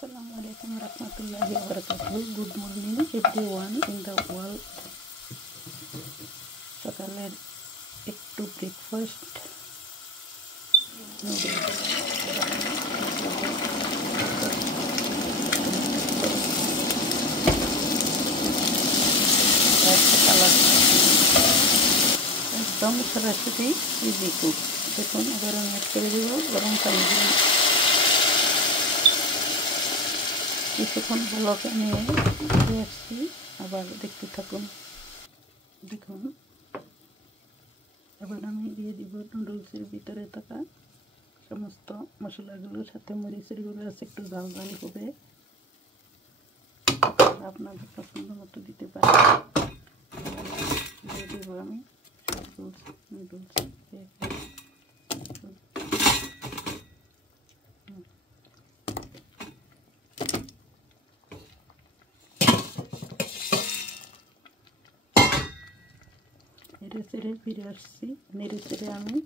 Assalamualaikum warahmatullahi wabarakatuh. Good morning everyone in the world. সকালের একটু breakfast একদম সরাসরি ইজি কুক। দেখুন এবার আমি অ্যাড করে দেবো গরম পানি দিয়ে কিছুক্ষণ ভালোকে নিয়ে ফিরে আসছি। আবার দেখতে থাকুন। দেখুন এবার আমি দিয়ে দিব নুডলসের ভিতরে থাকা সমস্ত মশলাগুলোর সাথে মরিচের গুঁড়ো আছে, একটু ঝাল ঝাল হবে, আপনাদের পছন্দ মতো দিতে পারেন। দিয়ে দেবো আমি নুডলস নেড়ে চেড়ে ফিরে আসছি। নেড়ে চেড়ে আমি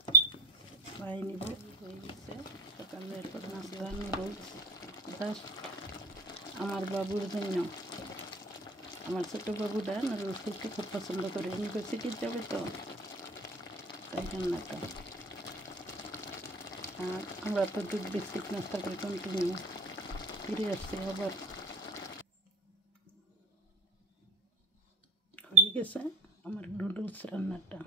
পাই নিব। হয়ে গেছে সকালের নাস্তা নুডলস জাস্ট আমার বাবুর জন্য। আমার ছোটো বাবুটা নুডলস খেতে খুব পছন্দ করে, ইউনিভার্সিটিতে যাবে তো তাই রান্নাটা। আর আমরা তো দুধ বিস্কিট নাস্তা করে কন্টিনিউ ফিরে আসছি। আবার হয়ে গেছে আমার নুডলস রান্নাটা।